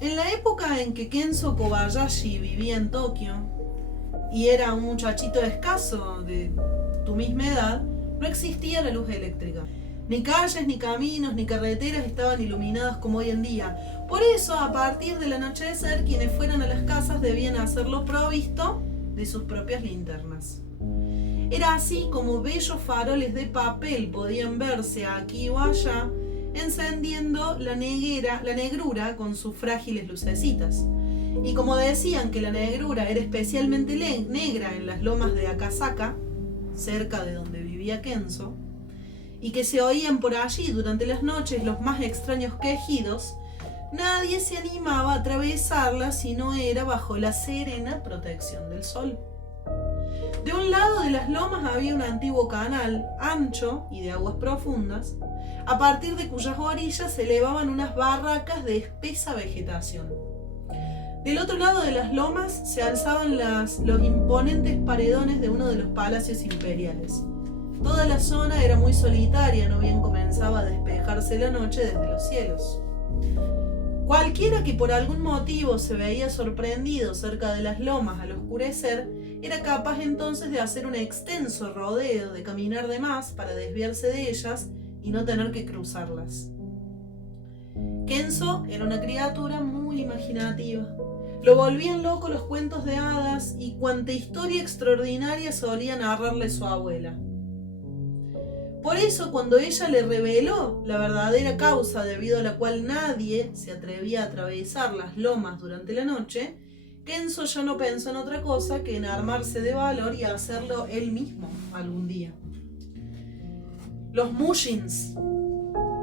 En la época en que Kenzo Kobayashi vivía en Tokio y era un muchachito escaso de tu misma edad, no existía la luz eléctrica. Ni calles, ni caminos, ni carreteras estaban iluminadas como hoy en día. Por eso, a partir del anochecer, quienes fueran a las casas debían hacerlo provisto de sus propias linternas. Era así como bellos faroles de papel podían verse aquí o allá, encendiendo la negrura con sus frágiles lucecitas. Y como decían que la negrura era especialmente negra en las lomas de Akasaka, cerca de donde vivía Kenzo, y que se oían por allí durante las noches los más extraños quejidos, nadie se animaba a atravesarla si no era bajo la serena protección del sol. De un lado de las lomas había un antiguo canal, ancho y de aguas profundas, a partir de cuyas orillas se elevaban unas barracas de espesa vegetación. Del otro lado de las lomas se alzaban los imponentes paredones de uno de los palacios imperiales. Toda la zona era muy solitaria, no bien comenzaba a despejarse la noche desde los cielos. Cualquiera que por algún motivo se veía sorprendido cerca de las lomas al oscurecer, era capaz entonces de hacer un extenso rodeo, de caminar de más para desviarse de ellas y no tener que cruzarlas. Kenzo era una criatura muy imaginativa. Lo volvían loco los cuentos de hadas y cuanta historia extraordinaria solía narrarle su abuela. Por eso, cuando ella le reveló la verdadera causa debido a la cual nadie se atrevía a atravesar las lomas durante la noche, Kenzo ya no pensó en otra cosa que en armarse de valor y hacerlo él mismo algún día. Los Mushins.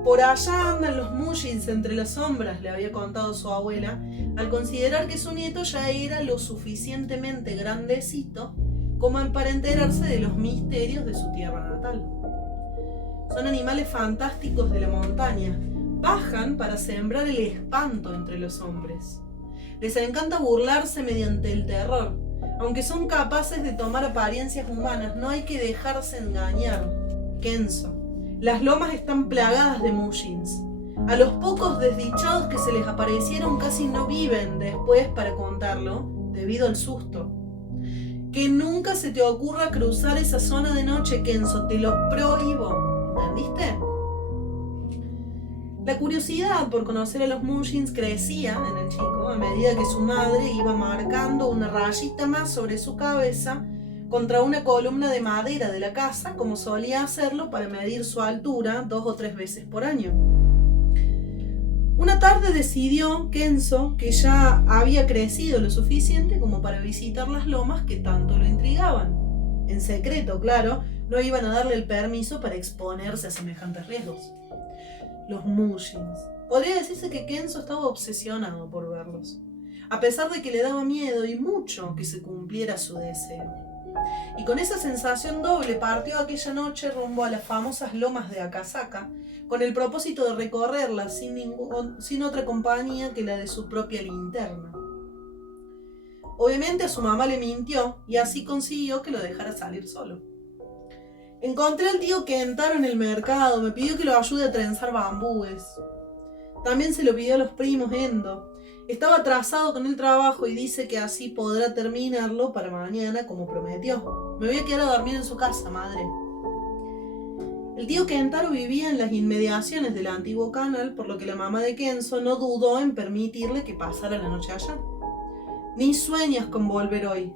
Por allá andan los Mushins entre las sombras, le había contado su abuela, al considerar que su nieto ya era lo suficientemente grandecito como para enterarse de los misterios de su tierra natal. Son animales fantásticos de la montaña. Bajan para sembrar el espanto entre los hombres. Les encanta burlarse mediante el terror. Aunque son capaces de tomar apariencias humanas, no hay que dejarse engañar. Kenzo, las lomas están plagadas de Mushins. A los pocos desdichados que se les aparecieron casi no viven después para contarlo, debido al susto. Que nunca se te ocurra cruzar esa zona de noche, Kenzo, te lo prohíbo. ¿Entendiste? La curiosidad por conocer a los Mushins crecía en el chico a medida que su madre iba marcando una rayita más sobre su cabeza contra una columna de madera de la casa, como solía hacerlo para medir su altura 2 o 3 veces por año. Una tarde decidió Kenzo que ya había crecido lo suficiente como para visitar las lomas que tanto lo intrigaban. En secreto, claro, no iban a darle el permiso para exponerse a semejantes riesgos. Los Mushins. Podría decirse que Kenzo estaba obsesionado por verlos, a pesar de que le daba miedo y mucho que se cumpliera su deseo. Y con esa sensación doble partió aquella noche rumbo a las famosas lomas de Akasaka, con el propósito de recorrerlas sin otra compañía que la de su propia linterna. Obviamente a su mamá le mintió y así consiguió que lo dejara salir solo. Encontré al tío Kentaro en el mercado, me pidió que lo ayude a trenzar bambúes. También se lo pidió a los primos Endo. Estaba atrasado con el trabajo y dice que así podrá terminarlo para mañana como prometió. Me voy a quedar a dormir en su casa, madre. El tío Kentaro vivía en las inmediaciones del antiguo canal, por lo que la mamá de Kenzo no dudó en permitirle que pasara la noche allá. Ni sueñas con volver hoy.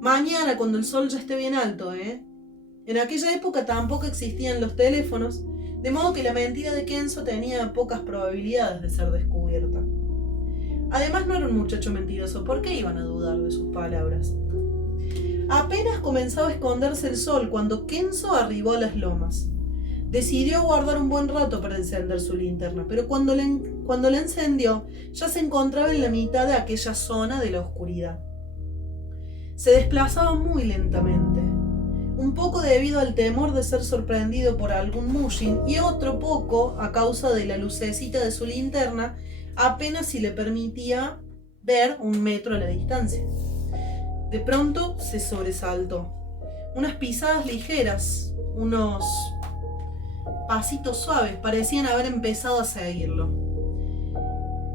Mañana, cuando el sol ya esté bien alto, En aquella época tampoco existían los teléfonos, de modo que la mentira de Kenzo tenía pocas probabilidades de ser descubierta. Además, no era un muchacho mentiroso, ¿por qué iban a dudar de sus palabras? Apenas comenzaba a esconderse el sol cuando Kenzo arribó a las lomas. Decidió aguardar un buen rato para encender su linterna, pero cuando la encendió, ya se encontraba en la mitad de aquella zona de la oscuridad. Se desplazaba muy lentamente. Un poco debido al temor de ser sorprendido por algún Mushin y otro poco a causa de la lucecita de su linterna, apenas si le permitía ver 1 metro a la distancia. De pronto se sobresaltó. Unas pisadas ligeras, unos pasitos suaves parecían haber empezado a seguirlo.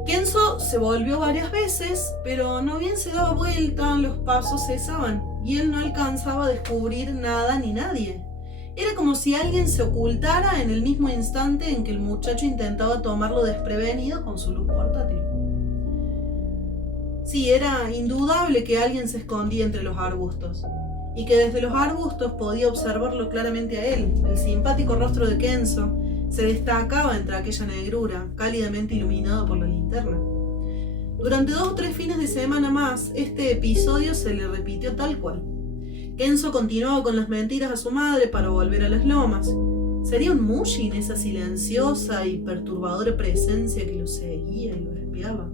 Kenzo se volvió varias veces, pero no bien se daba vuelta, los pasos cesaban y él no alcanzaba a descubrir nada ni nadie. Era como si alguien se ocultara en el mismo instante en que el muchacho intentaba tomarlo desprevenido con su luz portátil. Sí, era indudable que alguien se escondía entre los arbustos y que desde los arbustos podía observarlo claramente a él. El simpático rostro de Kenzo se destacaba entre aquella negrura, cálidamente iluminado por la linterna. Durante 2 o 3 fines de semana más, este episodio se le repitió tal cual. Kenzo continuaba con las mentiras a su madre para volver a las lomas. Sería un Mushin esa silenciosa y perturbadora presencia que lo seguía y lo espiaba.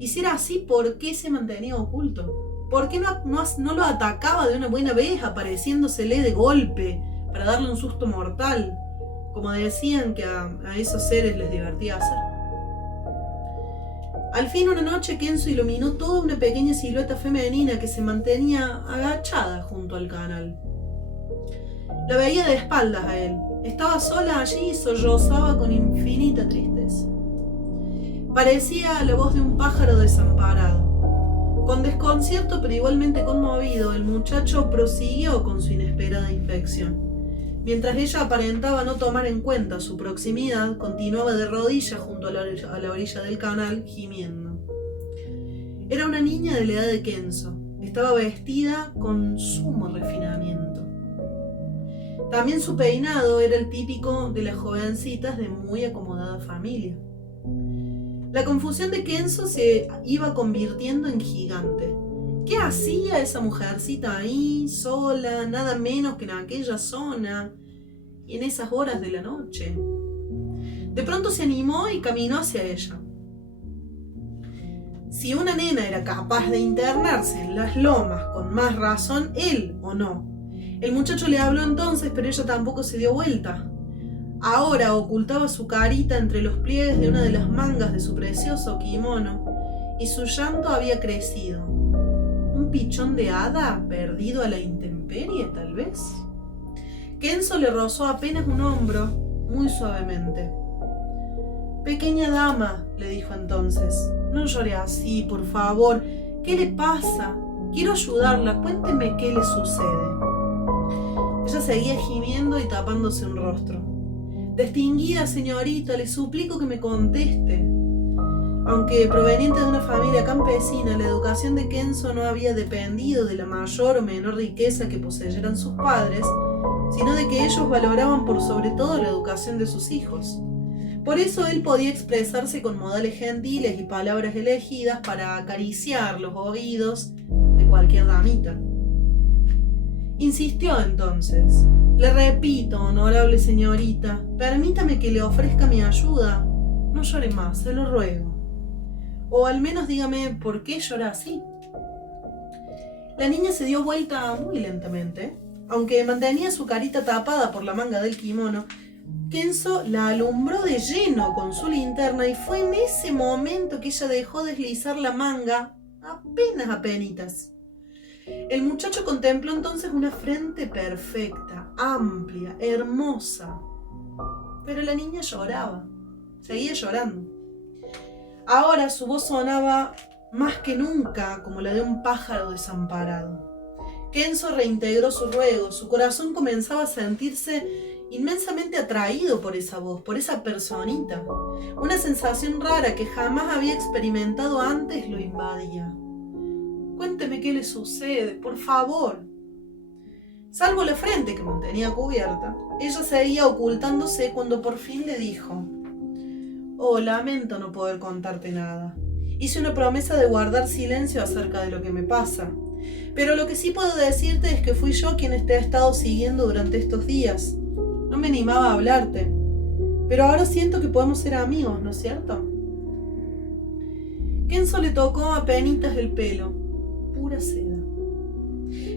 Y si era así, ¿por qué se mantenía oculto? ¿Por qué no lo atacaba de una buena vez, apareciéndosele de golpe para darle un susto mortal, como decían que a esos seres les divertía hacer? Al fin, una noche, Kenzo iluminó toda una pequeña silueta femenina que se mantenía agachada junto al canal. La veía de espaldas a él. Estaba sola allí y sollozaba con infinita tristeza. Parecía la voz de un pájaro desamparado. Con desconcierto, pero igualmente conmovido, el muchacho prosiguió con su inesperada infección. Mientras ella aparentaba no tomar en cuenta su proximidad, continuaba de rodillas junto a la orilla del canal, gimiendo. Era una niña de la edad de Kenzo. Estaba vestida con sumo refinamiento. También su peinado era el típico de las jovencitas de muy acomodada familia. La confusión de Kenzo se iba convirtiendo en gigante. ¿Qué hacía esa mujercita ahí, sola, nada menos que en aquella zona, y en esas horas de la noche? De pronto se animó y caminó hacia ella. Si una nena era capaz de internarse en las lomas con más razón, él o no. El muchacho le habló entonces, pero ella tampoco se dio vuelta. Ahora ocultaba su carita entre los pliegues de una de las mangas de su precioso kimono, y su llanto había crecido. ¿Un pichón de hada perdido a la intemperie, tal vez? Kenzo le rozó apenas un hombro, muy suavemente. «Pequeña dama», le dijo entonces, «no llore así, por favor. ¿Qué le pasa? Quiero ayudarla. Cuénteme qué le sucede». Ella seguía gimiendo y tapándose un rostro. «Distinguida señorita, le suplico que me conteste». Aunque proveniente de una familia campesina, la educación de Kenzo no había dependido de la mayor o menor riqueza que poseyeran sus padres, sino de que ellos valoraban por sobre todo la educación de sus hijos. Por eso él podía expresarse con modales gentiles y palabras elegidas para acariciar los oídos de cualquier damita. Insistió entonces: «Le repito, honorable señorita, permítame que le ofrezca mi ayuda. No llore más, se lo ruego. O al menos dígame por qué llora así». La niña se dio vuelta muy lentamente. Aunque mantenía su carita tapada por la manga del kimono, Kenzo la alumbró de lleno con su linterna y fue en ese momento que ella dejó deslizar la manga apenitas. El muchacho contempló entonces una frente perfecta, amplia, hermosa. Pero la niña lloraba, seguía llorando. Ahora su voz sonaba más que nunca como la de un pájaro desamparado. Kenzo reintegró su ruego. Su corazón comenzaba a sentirse inmensamente atraído por esa voz, por esa personita. Una sensación rara que jamás había experimentado antes lo invadía. «Cuénteme qué le sucede, por favor». Salvo la frente que mantenía cubierta, ella seguía ocultándose cuando por fin le dijo: «Oh, lamento no poder contarte nada. Hice una promesa de guardar silencio acerca de lo que me pasa. Pero lo que sí puedo decirte es que fui yo quien te ha estado siguiendo durante estos días. No me animaba a hablarte. Pero ahora siento que podemos ser amigos, ¿no es cierto?». Kenzo le tocó apenitas el pelo, pura seda.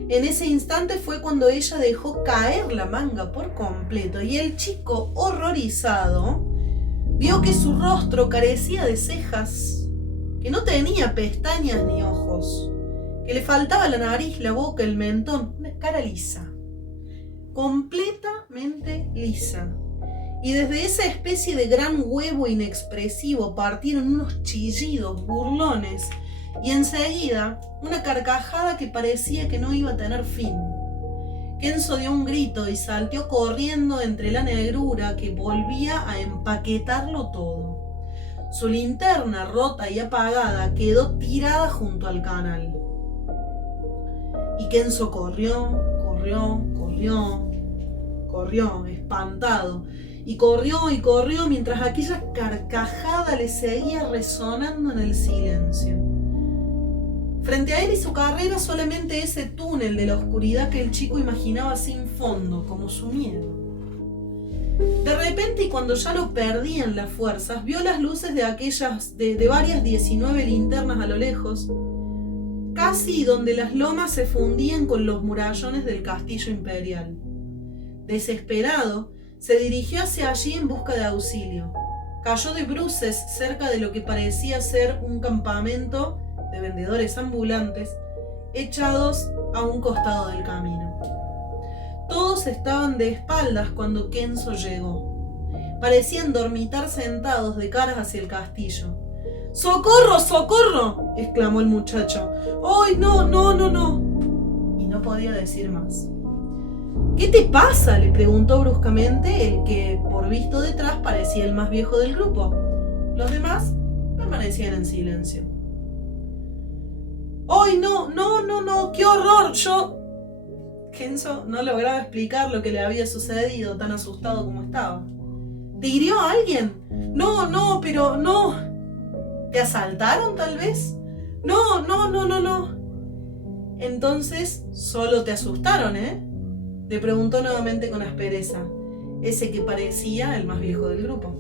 En ese instante fue cuando ella dejó caer la manga por completo y el chico, horrorizado, vio que su rostro carecía de cejas, que no tenía pestañas ni ojos, que le faltaba la nariz, la boca, el mentón, una cara lisa, completamente lisa. y desde esa especie de gran huevo inexpresivo partieron unos chillidos burlones y enseguida una carcajada que parecía que no iba a tener fin. Kenzo dio un grito y salteó corriendo entre la negrura que volvía a empaquetarlo todo. Su linterna rota y apagada quedó tirada junto al canal. Y Kenzo corrió, espantado. Y corrió mientras aquella carcajada le seguía resonando en el silencio. Frente a él y su carrera solamente ese túnel de la oscuridad que el chico imaginaba sin fondo, como su miedo. De repente, y cuando ya lo perdían las fuerzas, vio las luces de varias 19 linternas a lo lejos, casi donde las lomas se fundían con los murallones del castillo imperial. Desesperado, se dirigió hacia allí en busca de auxilio. Cayó de bruces cerca de lo que parecía ser un campamento de vendedores ambulantes echados a un costado del camino. Todos estaban de espaldas cuando Kenzo llegó. Parecían dormitar sentados de caras hacia el castillo. ¡Socorro, socorro!, exclamó el muchacho. ¡Ay, no! Y no podía decir más. ¿Qué te pasa?, le preguntó bruscamente el que, por visto detrás, parecía el más viejo del grupo. Los demás permanecían en silencio. ¡Ay, no! ¡Qué horror! Kenzo no lograba explicar lo que le había sucedido, tan asustado como estaba. ¿Te hirió a alguien? Pero no. ¿Te asaltaron, tal vez? No. Entonces, solo te asustaron, ¿eh?, le preguntó nuevamente con aspereza, ese que parecía el más viejo del grupo.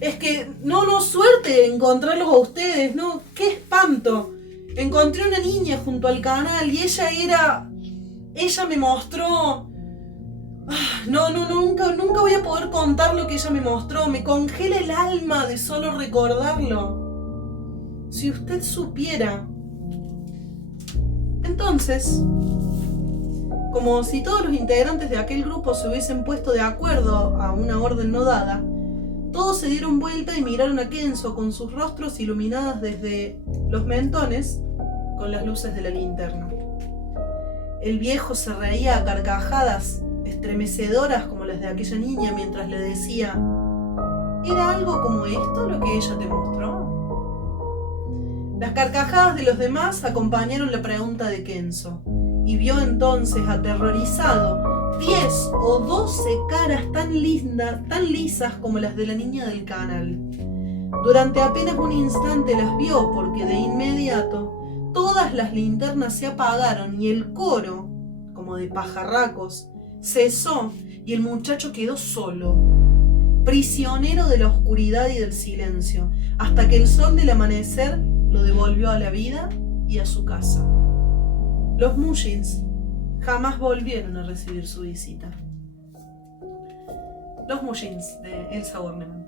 Es que, suerte encontrarlos a ustedes, no, qué espanto. Encontré una niña junto al canal y ella me mostró... Nunca voy a poder contar lo que ella me mostró. Me congela el alma de solo recordarlo. Si usted supiera. Entonces, como si todos los integrantes de aquel grupo se hubiesen puesto de acuerdo a una orden no dada, todos se dieron vuelta y miraron a Kenzo con sus rostros iluminados desde los mentones con las luces de la linterna. El viejo se reía a carcajadas estremecedoras como las de aquella niña mientras le decía: ¿era algo como esto lo que ella te mostró? Las carcajadas de los demás acompañaron la pregunta de Kenzo, y vio entonces aterrorizado 10 o 12 caras tan lisas como las de la niña del canal. Durante apenas un instante las vio, porque de inmediato todas las linternas se apagaron y el coro, como de pajarracos, cesó y el muchacho quedó solo, prisionero de la oscuridad y del silencio, hasta que el sol del amanecer lo devolvió a la vida y a su casa. Los Mushins jamás volvieron a recibir su visita. Los Mushins, de Elsa Bornemann.